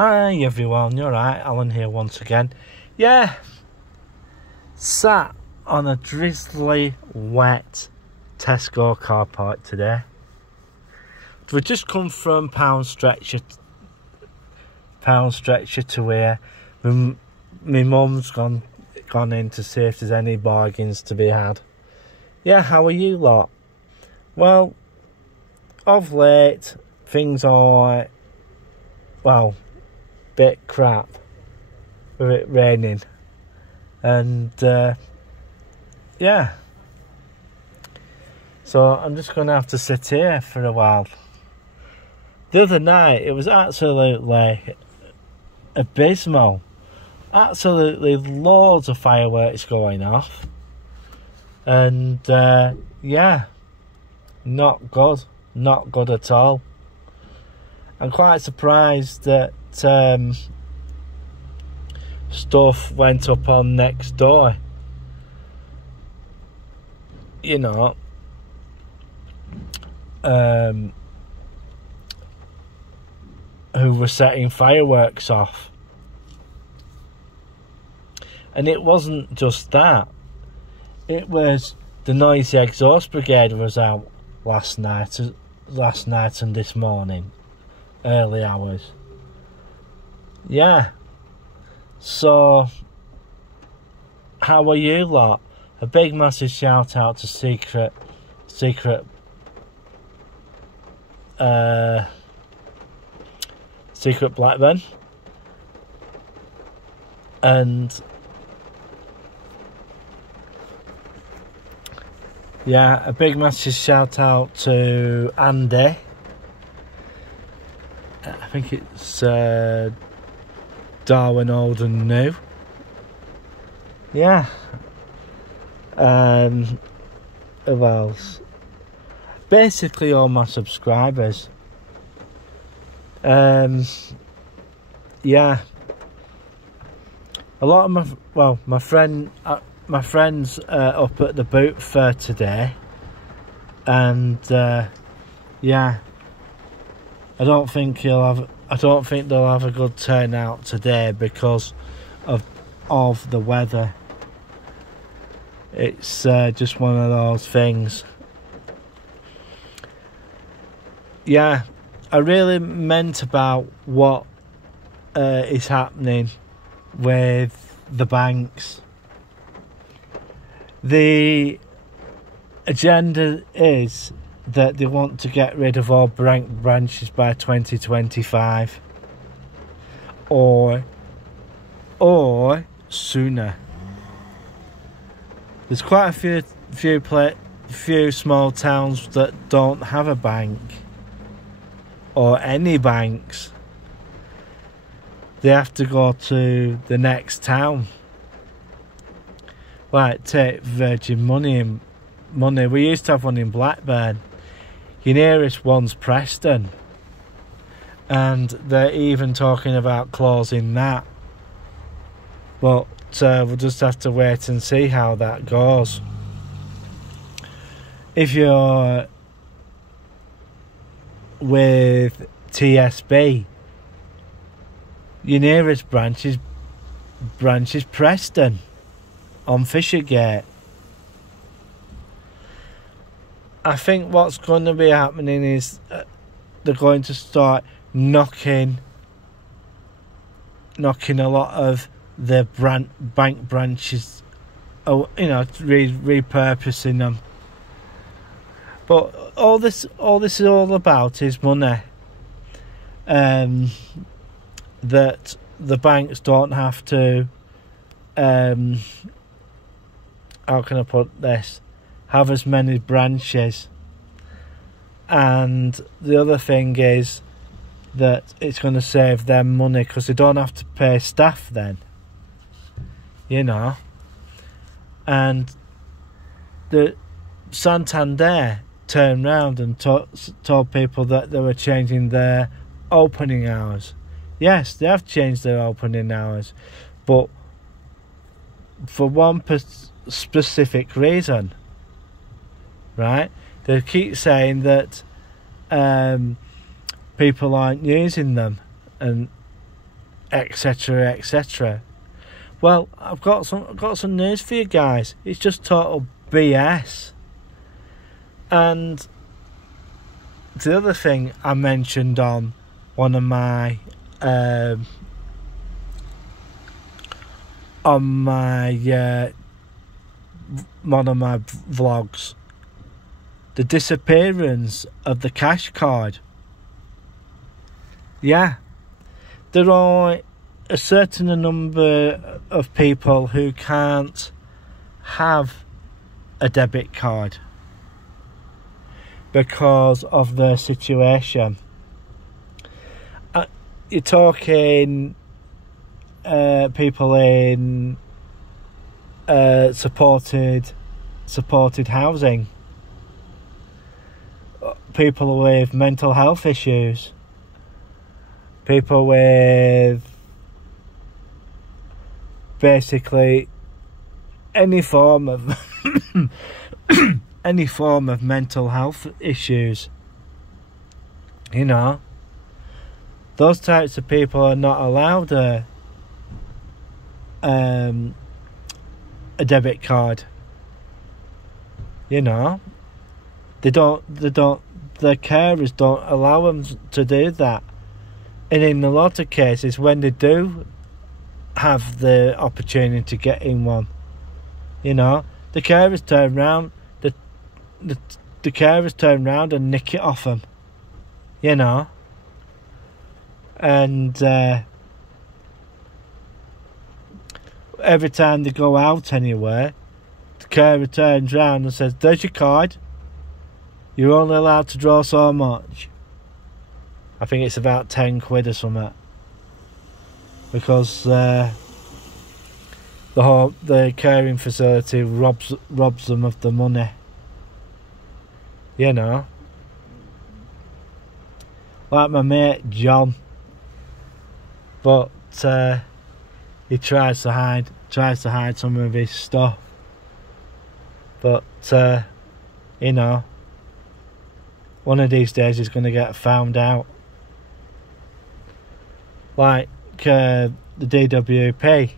Hi everyone, you're right, Alan here once again. Yeah, sat on a drizzly, wet Tesco car park today. We've just come from Pound Stretcher to here. My mum's gone in to see if there's any bargains to be had. Yeah, how are you lot? Well, of late, things are, well, bit crap with it raining, and yeah, so I'm just gonna have to sit here for a while. The other night it was absolutely abysmal, absolutely loads of fireworks going off, and yeah, not good at all. I'm quite surprised that stuff went up on next door. You know, who were setting fireworks off. And it wasn't just that. It was the Noisy Exhaust Brigade was out last night and this morning. Early hours. Yeah. So, how are you lot? A big massive shout out to Secret Blackburn. And yeah, a big massive shout out to Andy. I think it's Darwin Old and New. Yeah. Who else? Basically all my subscribers. Yeah. A lot of my friends up at the boot fair today, and yeah. I don't think they'll have a good turnout today because of the weather. It's just one of those things. Yeah, I really meant about what is happening with the banks. The agenda is that they want to get rid of all bank branches by 2025 or sooner. There's quite a few small towns that don't have a bank or any banks. They have to go to the next town. Like take Virgin Money. We used to have one in Blackburn. Your nearest one's Preston, and they're even talking about closing that. But we'll just have to wait and see how that goes. If you're with TSB, your nearest branch is Preston on Fishergate. I think what's going to be happening is they're going to start knocking a lot of the bank branches, repurposing them. But all this is all about is money. That the banks don't have to. How can I put this? Have as many branches, and the other thing is that it's going to save them money because they don't have to pay staff then, and the Santander turned round and told people that they were changing their opening hours. Yes, they have changed their opening hours, but for one specific reason. Right? They keep saying that people aren't using them, and etc., etc. Well, I've got some news for you guys. It's just total BS. And the other thing I mentioned on one of my vlogs, the disappearance of the cash card. Yeah, there are a certain number of people who can't have a debit card because of their situation. You're talking people in supported housing, people with mental health issues, people with basically any form of mental health issues. You know, those types of people are not allowed a debit card. You know, their carers don't allow them to do that. And in a lot of cases, when they do have the opportunity to get in one, you know, the carers turn round, the carers turn round and nick it off them, you know. And every time they go out anywhere, the carer turns round and says, "There's your card. You're only allowed to draw so much." I think it's about 10 quid or something. Because the caring facility robs them of the money. You know. Like my mate John. But he tries to hide some of his stuff. But you know, one of these days he's going to get found out. Like the DWP,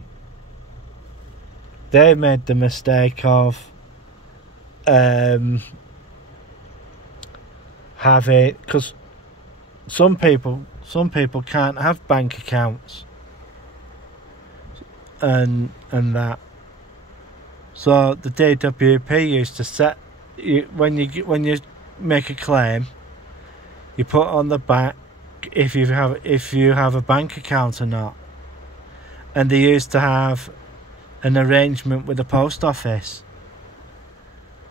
they made the mistake of having, because some people can't have bank accounts and that. So the DWP used to set when you make a claim, you put on the back if you have a bank account or not. And they used to have an arrangement with the post office.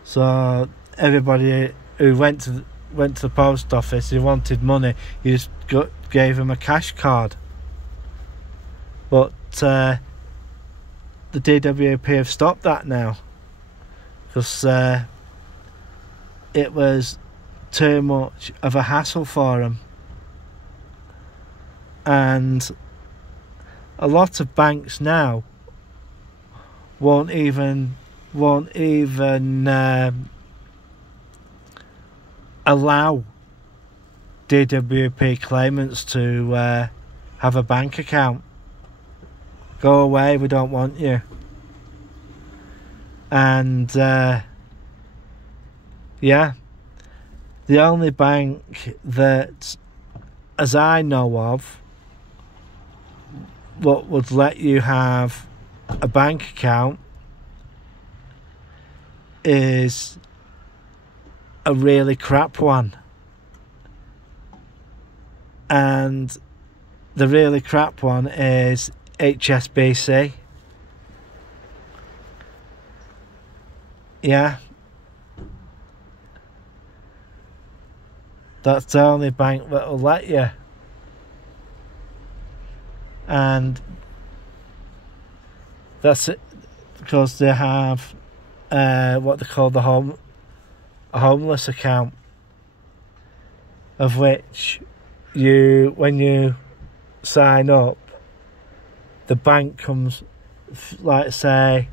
So everybody who went to the post office, who wanted money, you just gave them a cash card. But the DWP have stopped that now, because it was too much of a hassle for them. And a lot of banks now won't even allow DWP claimants to have a bank account. Go away, we don't want you. And yeah, the only bank that, as I know of, what would let you have a bank account is a really crap one. And the really crap one is HSBC. Yeah. That's the only bank that will let you. And that's it, because they have what they call a homeless account, of which when you sign up, the bank comes, like say,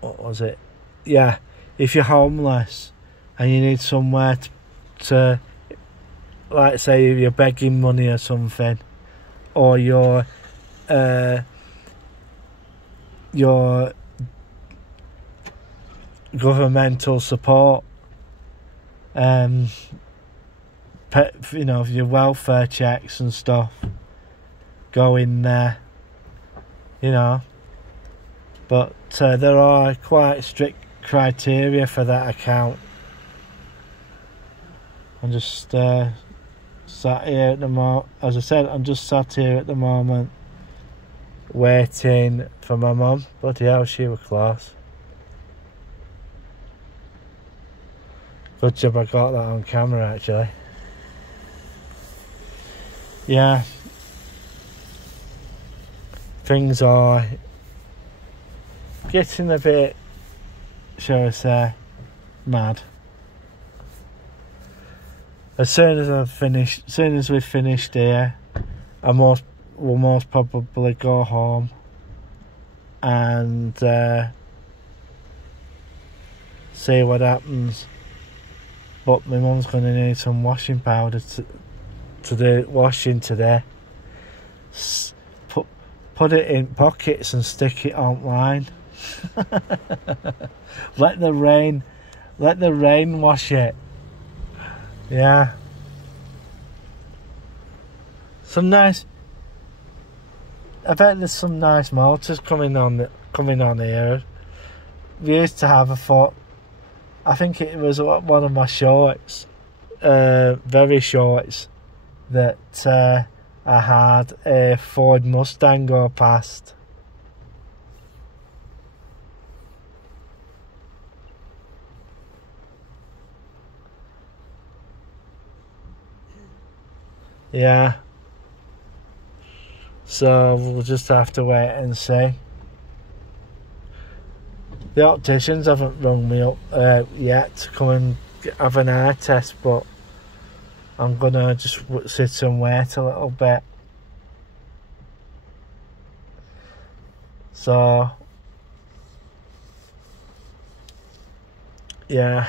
what was it? Yeah, if you're homeless and you need somewhere to like say you're begging money or something, or your governmental support, you know, your welfare checks and stuff go in there, you know. But there are quite strict criteria for that account. I'm just sat here at the moment. As I said, I'm just sat here at the moment waiting for my mum. Bloody hell, she was close. Good job I got that on camera, actually. Yeah. Things are getting a bit, shall I say, mad. As soon as we've finished here, we'll most probably go home and see what happens. But my mum's going to need some washing powder to do washing today. Put it in pockets and stick it online. Let the rain wash it. Yeah. I bet there's some nice motors coming on here. We used to have I think it was one of my shorts, very shorts, that I had a Ford Mustang go past. Yeah. So we'll just have to wait and see. The opticians haven't rung me up yet to come and have an eye test, but I'm gonna just sit and wait a little bit. So yeah.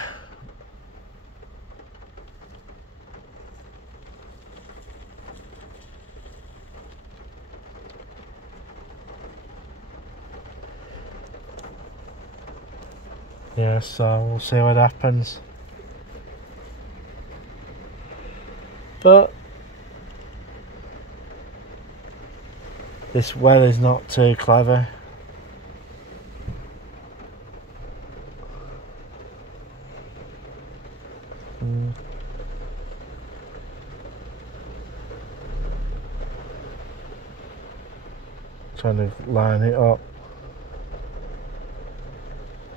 Yeah, so we'll see what happens. But this weather's not too clever. Trying to line it up.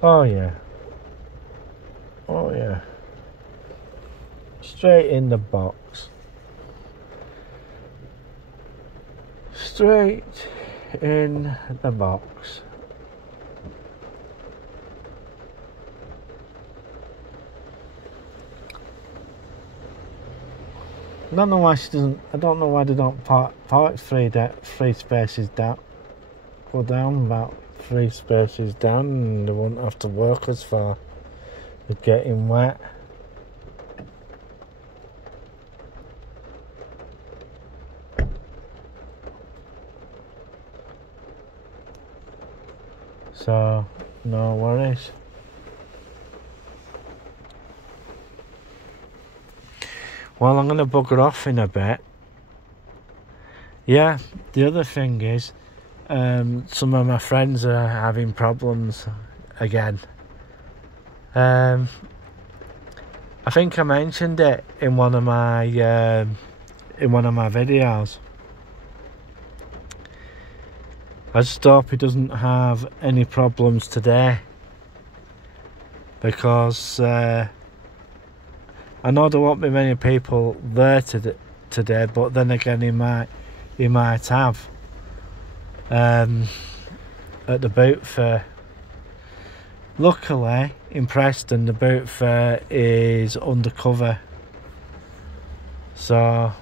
Oh yeah. Oh yeah. Straight in the box. Straight in the box. I don't know why she doesn't. I don't know why they don't park three spaces down. Go down about 3 spaces down, and they won't have to work as far with getting wet. So no worries. Well, I'm gonna bugger off in a bit. Yeah, the other thing is, some of my friends are having problems again. I think I mentioned it in one of my videos. I just hope he doesn't have any problems today, because I know there won't be many people there today, but then again he might have. At the boot fair. Luckily, in Preston, the boot fair is undercover. So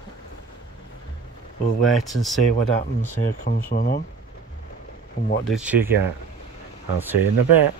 we'll wait and see what happens. Here comes my mum. And what did she get? I'll see you in a bit.